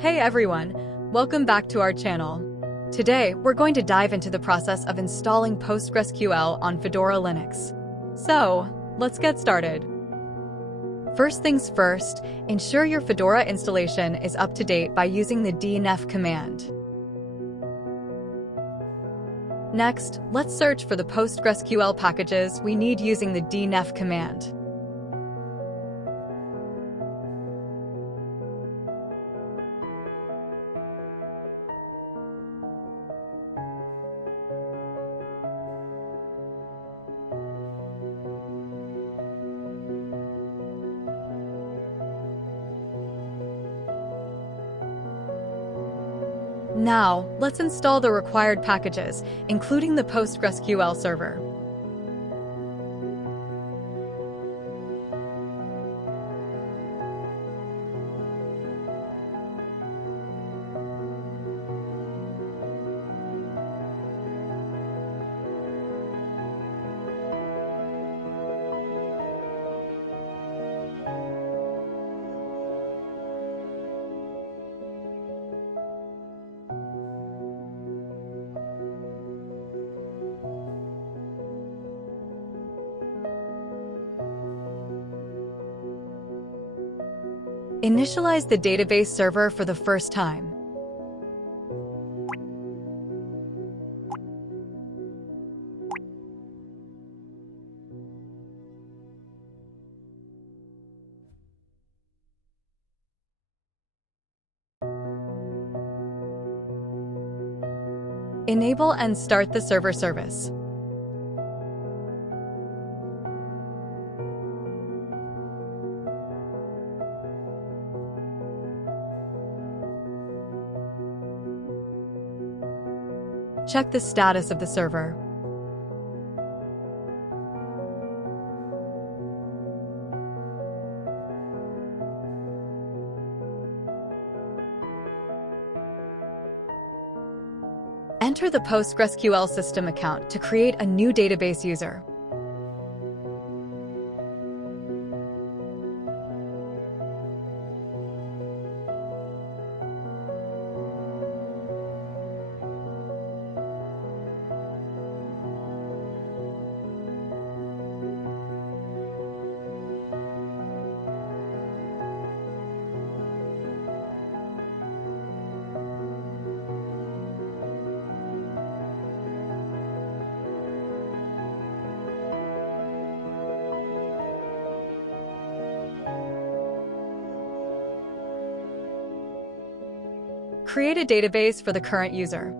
Hey everyone, welcome back to our channel. Today, we're going to dive into the process of installing PostgreSQL on Fedora Linux. So, let's get started. First things first, ensure your Fedora installation is up to date by using the dnf command. Next, let's search for the PostgreSQL packages we need using the dnf command. Now, let's install the required packages, including the PostgreSQL server. Initialize the database server for the first time. Enable and start the server service. Check the status of the server. Enter the PostgreSQL system account to create a new database user. Create a database for the current user.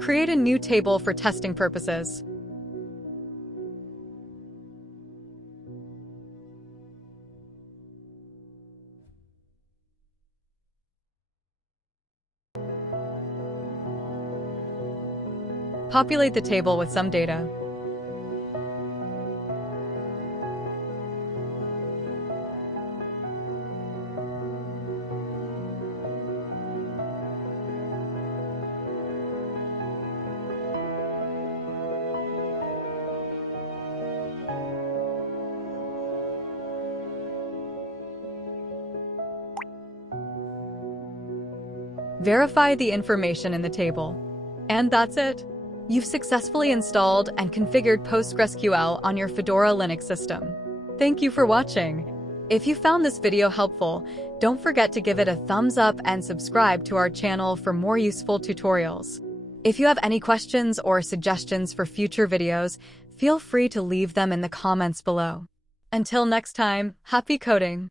Create a new table for testing purposes. Populate the table with some data. Verify the information in the table. And that's it. You've successfully installed and configured PostgreSQL on your Fedora Linux system. Thank you for watching. If you found this video helpful, don't forget to give it a thumbs up and subscribe to our channel for more useful tutorials. If you have any questions or suggestions for future videos, feel free to leave them in the comments below. Until next time, happy coding!